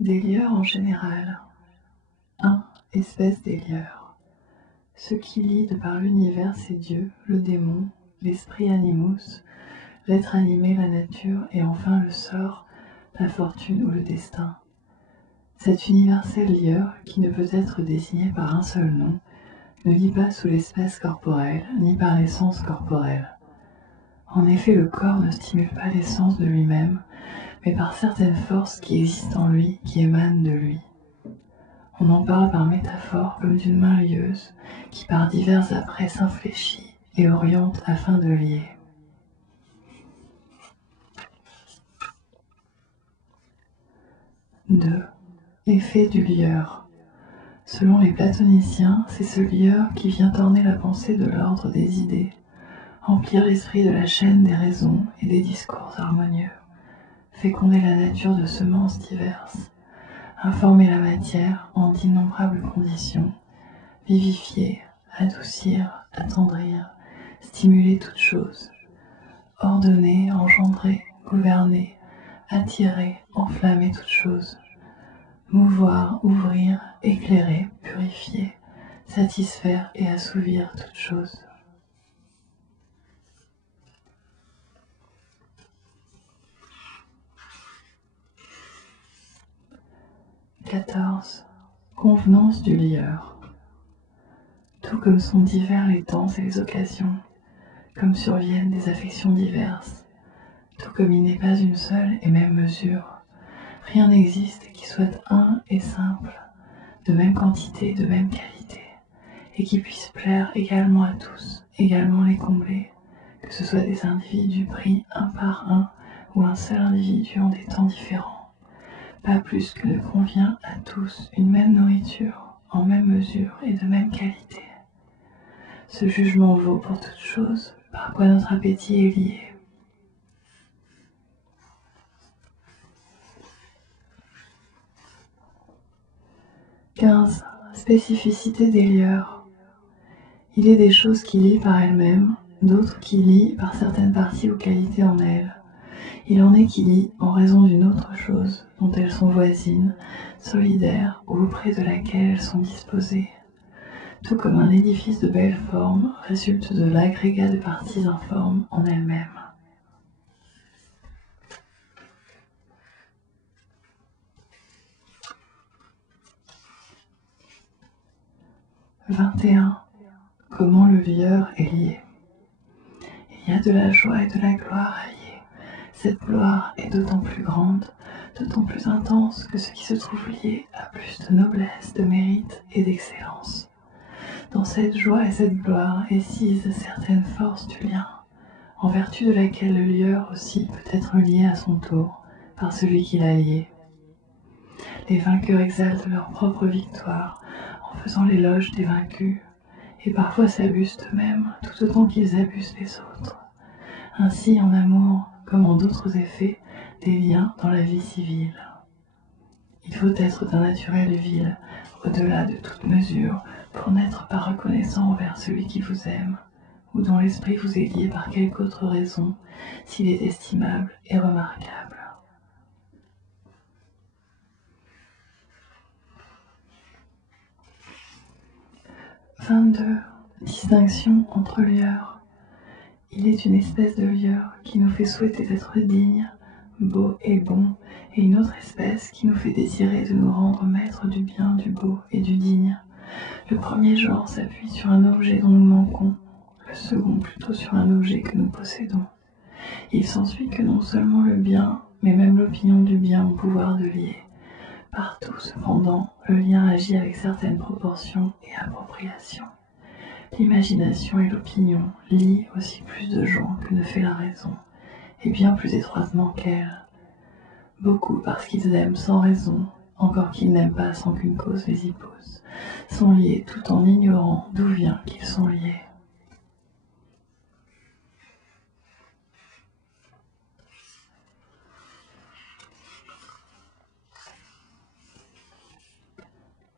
Des lieurs en général. 1. Espèce des lieurs. Ce qui lie de par l'univers, c'est Dieu, le démon, l'esprit animus, l'être animé, la nature, et enfin le sort, la fortune ou le destin. Cet universel lieur, qui ne peut être désigné par un seul nom, ne lie pas sous l'espèce corporelle, ni par l'essence corporelle. En effet, le corps ne stimule pas l'essence de lui-même, mais par certaines forces qui existent en lui, qui émanent de lui. On en parle par métaphore comme d'une main lieuse, qui par divers apprêts s'infléchit et oriente afin de lier. Deux. Effet du lieur. Selon les platoniciens, c'est ce lieur qui vient orner la pensée de l'ordre des idées, remplir l'esprit de la chaîne des raisons et des discours harmonieux, féconder la nature de semences diverses, informer la matière en d'innombrables conditions, vivifier, adoucir, attendrir, stimuler toute chose, ordonner, engendrer, gouverner, attirer, enflammer toute chose, mouvoir, ouvrir, éclairer, purifier, satisfaire et assouvir toute chose. « 14. Convenance du lieur. Tout comme sont divers les temps et les occasions, comme surviennent des affections diverses, tout comme il n'est pas une seule et même mesure, rien n'existe qui soit un et simple, de même quantité, de même qualité, et qui puisse plaire également à tous, également les combler, que ce soit des individus pris un par un ou un seul individu en des temps différents, pas plus que ne convient à tous une même nourriture, en même mesure et de même qualité. Ce jugement vaut pour toute chose, par quoi notre appétit est lié. « 15. Spécificité des lieurs. Il est des choses qui lient par elles-mêmes, d'autres qui lient par certaines parties ou qualités en elles. Il en est qui lient en raison d'une autre chose, dont elles sont voisines, solidaires ou auprès de laquelle elles sont disposées. Tout comme un édifice de belle forme résulte de l'agrégat de parties informes en elles-mêmes. « 21. Comment le lieur est lié. Il y a de la joie et de la gloire à lier. Cette gloire est d'autant plus grande, d'autant plus intense que ce qui se trouve lié a plus de noblesse, de mérite et d'excellence. Dans cette joie et cette gloire est sise certaines forces du lien, en vertu de laquelle le lieur aussi peut être lié à son tour par celui qui l'a lié. Les vainqueurs exaltent leur propre victoire en faisant l'éloge des vaincus, et parfois s'abusent eux-mêmes tout autant qu'ils abusent les autres. Ainsi, en amour, comme en d'autres effets, des liens dans la vie civile. Il faut être d'un naturel vil, au-delà de toute mesure, pour n'être pas reconnaissant envers celui qui vous aime, ou dont l'esprit vous est lié par quelque autre raison, s'il est estimable et remarquable. « 22. Distinction entre lieurs. Il est une espèce de lieur qui nous fait souhaiter d'être dignes, beaux et bons, et une autre espèce qui nous fait désirer de nous rendre maîtres du bien, du beau et du digne. Le premier genre s'appuie sur un objet dont nous manquons, le second plutôt sur un objet que nous possédons. Il s'ensuit que non seulement le bien, mais même l'opinion du bien ont pouvoir de lier. Partout, cependant, le lien agit avec certaines proportions et appropriations. L'imagination et l'opinion lient aussi plus de gens que ne fait la raison, et bien plus étroitement qu'elle. Beaucoup parce qu'ils aiment sans raison, encore qu'ils n'aiment pas sans qu'une cause les y pose, sont liés tout en ignorant d'où vient qu'ils sont liés.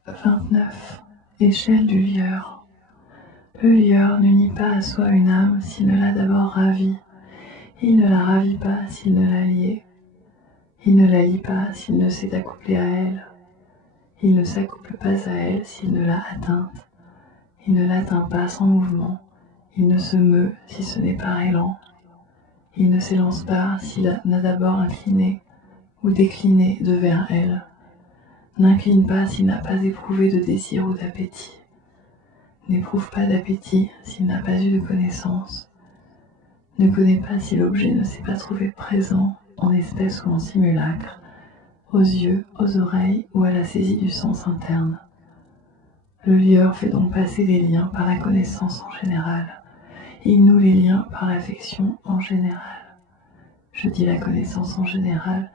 « 29. Échelle du lieur. Le lieur n'unit pas à soi une âme s'il ne l'a d'abord ravie. Il ne la ravit pas s'il ne l'a liée. Il ne la lie pas s'il ne s'est accouplé à elle. Il ne s'accouple pas à elle s'il ne l'a atteinte. Il ne l'atteint pas sans mouvement. Il ne se meut si ce n'est par élan. Il ne s'élance pas s'il n'a d'abord incliné ou décliné devers elle. N'incline pas s'il n'a pas éprouvé de désir ou d'appétit. N'éprouve pas d'appétit s'il n'a pas eu de connaissance. Ne connaît pas si l'objet ne s'est pas trouvé présent en espèce ou en simulacre, aux yeux, aux oreilles ou à la saisie du sens interne. Le lieur fait donc passer les liens par la connaissance en général. Il noue les liens par l'affection en général. Je dis la connaissance en général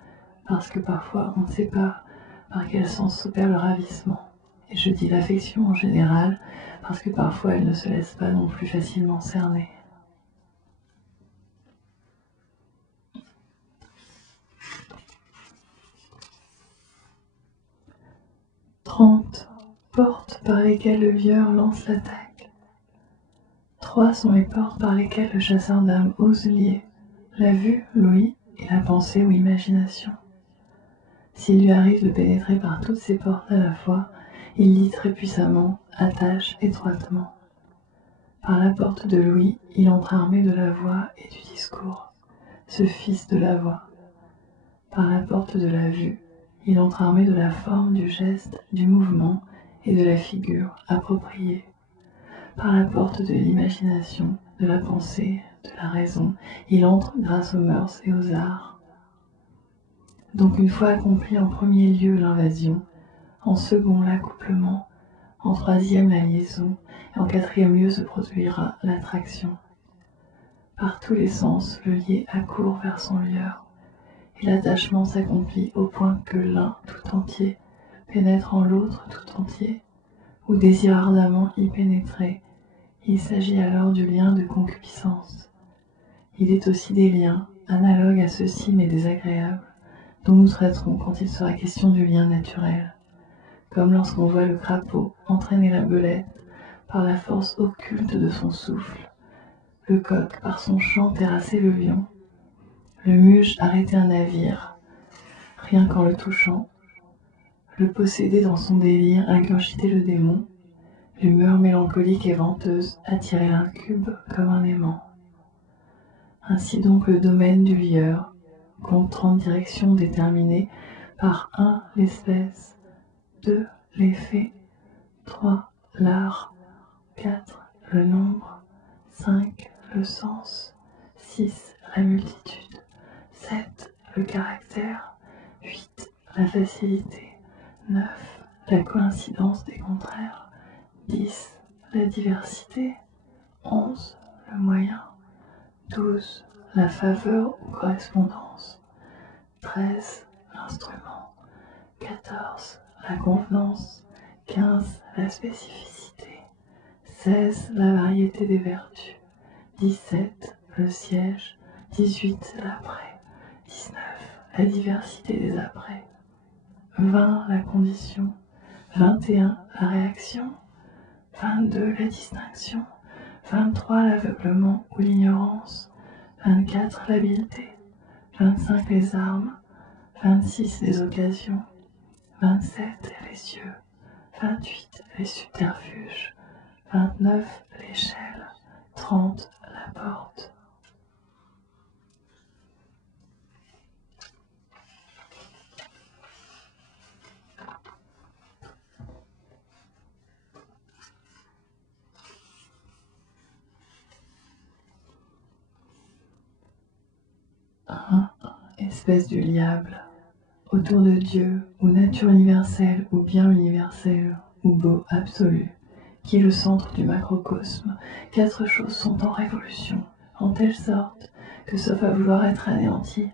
parce que parfois on ne sait pas par quel sens s'opère le ravissement. Et je dis l'affection en général parce que parfois elle ne se laisse pas non plus facilement cerner. Portes par lesquelles le lieur lance l'attaque. 3 sont les portes par lesquelles le chasseur d'âmes ose lier la vue, l'ouïe et la pensée ou imagination. S'il lui arrive de pénétrer par toutes ces portes à la fois, il lie très puissamment, attache étroitement. Par la porte de l'ouïe, il entre armé de la voix et du discours, ce fils de la voix. Par la porte de la vue, il entre armé de la forme, du geste, du mouvement et de la figure appropriée. Par la porte de l'imagination, de la pensée, de la raison, il entre grâce aux mœurs et aux arts. Donc une fois accompli en premier lieu l'invasion, en second l'accouplement, en troisième la liaison, et en quatrième lieu se produira l'attraction. Par tous les sens, le lié accourt vers son lieur, et l'attachement s'accomplit au point que l'un tout entier pénètre en l'autre tout entier, ou désire ardemment y pénétrer. Il s'agit alors du lien de concupiscence. Il est aussi des liens, analogues à ceux-ci mais désagréables, dont nous traiterons quand il sera question du lien naturel, comme lorsqu'on voit le crapaud entraîner la belette par la force occulte de son souffle, le coq par son chant terrasser le lion, le muge arrêter un navire, rien qu'en le touchant, le possédé dans son délire ingurgiter le démon, l'humeur mélancolique et venteuse attirer l'incube comme un aimant. Ainsi donc le domaine du lieur compte 30 directions déterminées par 1 l'espèce, 2 l'effet, 3 l'art, 4 le nombre, 5 le sens, 6 la multitude, 7 le caractère, 8 la facilité, 9 la coïncidence des contraires, 10 la diversité, 11 le moyen, 12 la faveur ou correspondance, 13 l'instrument, 14 la convenance, 15 la spécificité, 16 la variété des vertus, 17 le siège, 18 l'après, 19 la diversité des après, 20 la condition, 21 la réaction, 22 la distinction, 23 l'aveuglement ou l'ignorance, 24 l'habileté, 25 les armes, 26 les occasions, 27 les cieux, 28 les subterfuges, 29 l'échelle, 30 la porte. Espèce du diable, autour de Dieu, ou nature universelle, ou bien universel, ou beau absolu, qui est le centre du macrocosme, 4 choses sont en révolution, en telle sorte que, sauf à vouloir être anéanties,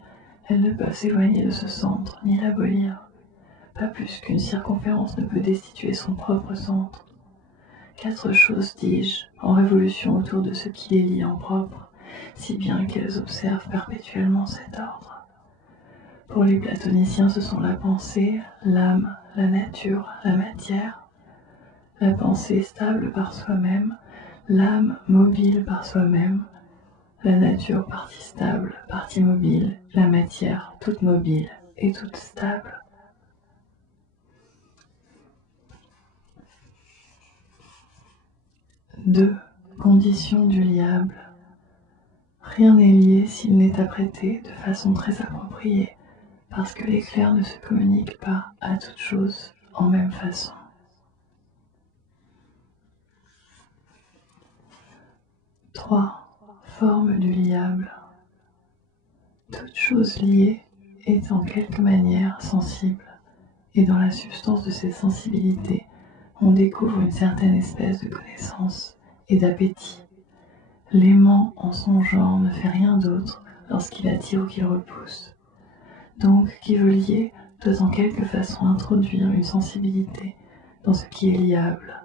elles ne peuvent s'éloigner de ce centre, ni l'abolir, pas plus qu'une circonférence ne peut destituer son propre centre. 4 choses, dis-je, en révolution autour de ce qui les lie en propre, si bien qu'elles observent perpétuellement cet ordre. Pour les platoniciens, ce sont la pensée, l'âme, la nature, la matière. La pensée stable par soi-même, l'âme mobile par soi-même, la nature partie stable, partie mobile, la matière toute mobile et toute stable. Deux conditions du liable. Rien n'est lié s'il n'est apprêté de façon très appropriée, parce que l'éclair ne se communique pas à toute chose en même façon. 3. Forme du liable. Toute chose liée est en quelque manière sensible, et dans la substance de cette sensibilité, on découvre une certaine espèce de connaissance et d'appétit. L'aimant en son genre ne fait rien d'autre lorsqu'il attire ou qu'il repousse. Donc, qui veut lier doit en quelque façon introduire une sensibilité dans ce qui est liable.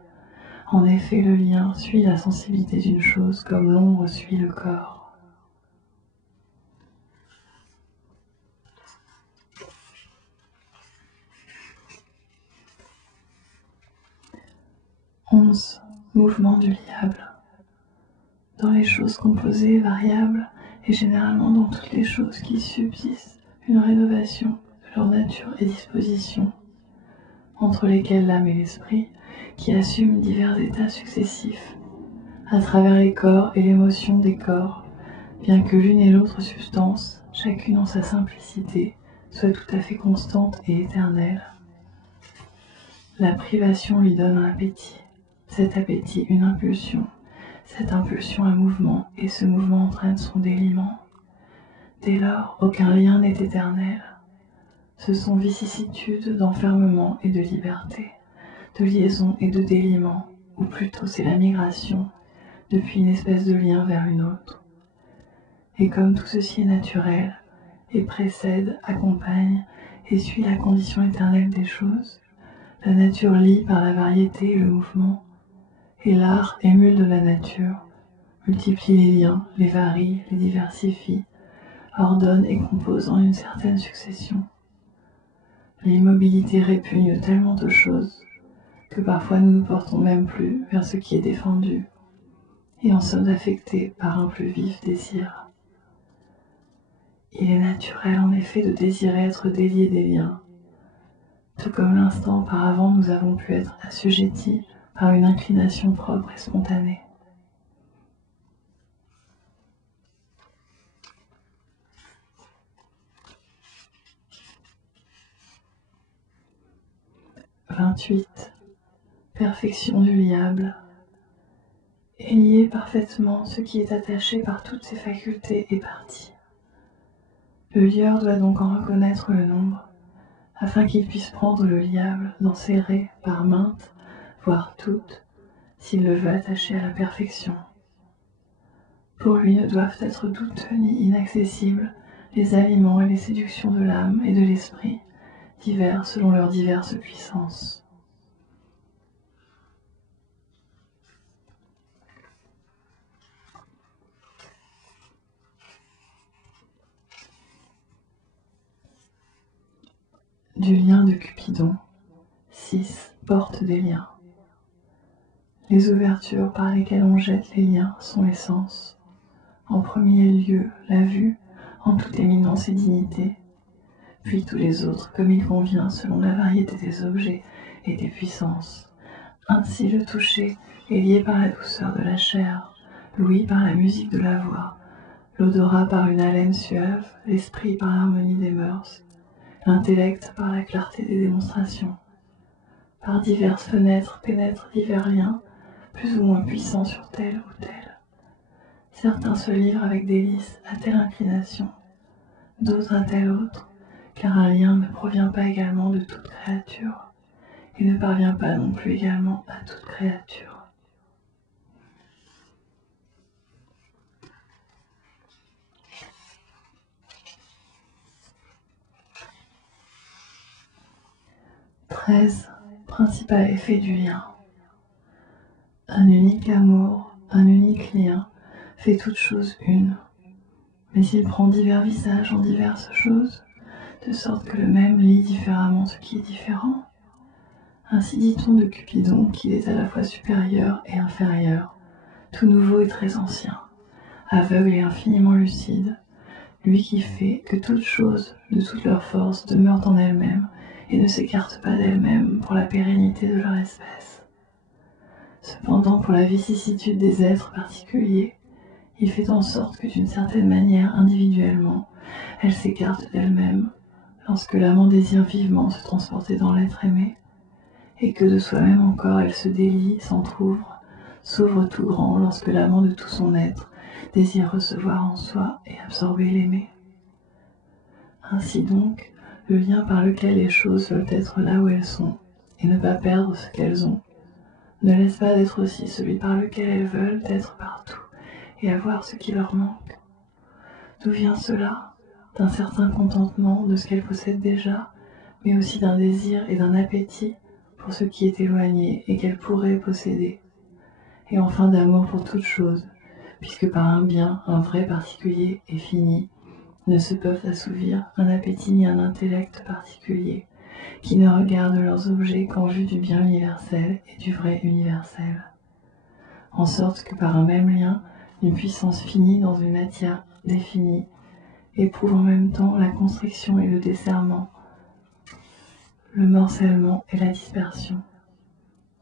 En effet, le lien suit la sensibilité d'une chose comme l'ombre suit le corps. Mouvement du liable. Dans les choses composées, variables, et généralement dans toutes les choses qui subsistent, une rénovation de leur nature et disposition, entre lesquelles l'âme et l'esprit, qui assument divers états successifs, à travers les corps et l'émotion des corps, bien que l'une et l'autre substance, chacune en sa simplicité, soit tout à fait constante et éternelle. La privation lui donne un appétit, cet appétit une impulsion, cette impulsion un mouvement, et ce mouvement entraîne son déliement. Dès lors, aucun lien n'est éternel. Ce sont vicissitudes d'enfermement et de liberté, de liaison et de déliement, ou plutôt c'est la migration, depuis une espèce de lien vers une autre. Et comme tout ceci est naturel, et précède, accompagne et suit la condition éternelle des choses, la nature lie par la variété et le mouvement, et l'art émule de la nature, multiplie les liens, les varie, les diversifie, ordonne et compose en une certaine succession. L'immobilité répugne tellement de choses que parfois nous nous portons même plus vers ce qui est défendu, et en sommes affectés par un plus vif désir. Il est naturel en effet de désirer être délié des liens, tout comme l'instant auparavant nous avons pu être assujettis par une inclination propre et spontanée. « 28. Perfection du liable. Et lier parfaitement ce qui est attaché par toutes ses facultés et parties. Le lieur doit donc en reconnaître le nombre, afin qu'il puisse prendre le liable, d'en serrer par maintes, voire toutes, s'il le veut attacher à la perfection. Pour lui ne doivent être douteux ni inaccessibles les aliments et les séductions de l'âme et de l'esprit, divers selon leurs diverses puissances. Du lien de Cupidon. 6. Porte des liens. Les ouvertures par lesquelles on jette les liens sont les sens. En premier lieu, la vue, en toute éminence et dignité, puis tous les autres, comme il convient selon la variété des objets et des puissances. Ainsi le toucher est lié par la douceur de la chair, l'ouïe par la musique de la voix, l'odorat par une haleine suave, l'esprit par l'harmonie des mœurs, l'intellect par la clarté des démonstrations. Par diverses fenêtres pénètrent divers liens, plus ou moins puissants sur tel ou tel. Certains se livrent avec délice à telle inclination, d'autres à telle autre, car un lien ne provient pas également de toute créature, et ne parvient pas non plus également à toute créature. « 13. Principal effet du lien. Un unique amour, un unique lien, fait toute chose une. Mais il prend divers visages en diverses choses, de sorte que le même lie différemment ce qui est différent. Ainsi dit-on de Cupidon qu'il est à la fois supérieur et inférieur, tout nouveau et très ancien, aveugle et infiniment lucide, lui qui fait que toutes choses, de toute leur force, demeurent en elles-mêmes et ne s'écartent pas d'elles-mêmes pour la pérennité de leur espèce. Cependant, pour la vicissitude des êtres particuliers, il fait en sorte que d'une certaine manière, individuellement, elles s'écartent d'elles-mêmes lorsque l'amant désire vivement se transporter dans l'être aimé, et que de soi-même encore elle se délie, s'entr'ouvre, s'ouvre tout grand lorsque l'amant de tout son être désire recevoir en soi et absorber l'aimé. Ainsi donc, le lien par lequel les choses veulent être là où elles sont, et ne pas perdre ce qu'elles ont, ne laisse pas d'être aussi celui par lequel elles veulent être partout, et avoir ce qui leur manque. D'où vient cela? D'un certain contentement de ce qu'elles possèdent déjà, mais aussi d'un désir et d'un appétit pour ce qui est éloigné et qu'elles pourraient posséder, et enfin d'amour pour toute chose, puisque par un bien, un vrai particulier et fini, ne se peuvent assouvir un appétit ni un intellect particulier, qui ne regardent leurs objets qu'en vue du bien universel et du vrai universel. En sorte que par un même lien, une puissance finie dans une matière définie éprouve en même temps la constriction et le desserrement, le morcellement et la dispersion.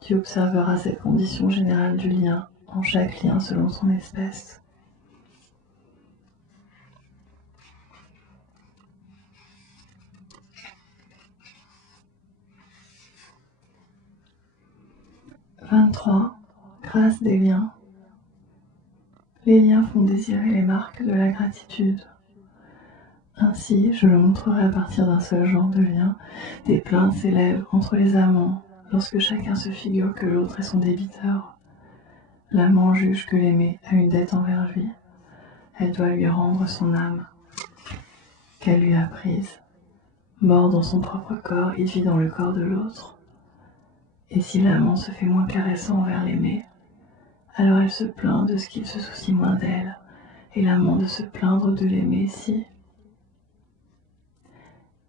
Tu observeras cette condition générale du lien, en chaque lien selon son espèce. « 23. Grâce des liens. Les liens font désirer les marques de la gratitude. Ainsi, je le montrerai à partir d'un seul genre de lien, des plaintes s'élèvent entre les amants, lorsque chacun se figure que l'autre est son débiteur. L'amant juge que l'aimée a une dette envers lui. Elle doit lui rendre son âme, qu'elle lui a prise. Mort dans son propre corps, il vit dans le corps de l'autre. Et si l'amant se fait moins caressant envers l'aimée, alors elle se plaint de ce qu'il se soucie moins d'elle, et l'amant de se plaindre de l'aimer si...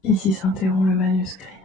Ici s'interrompt le manuscrit.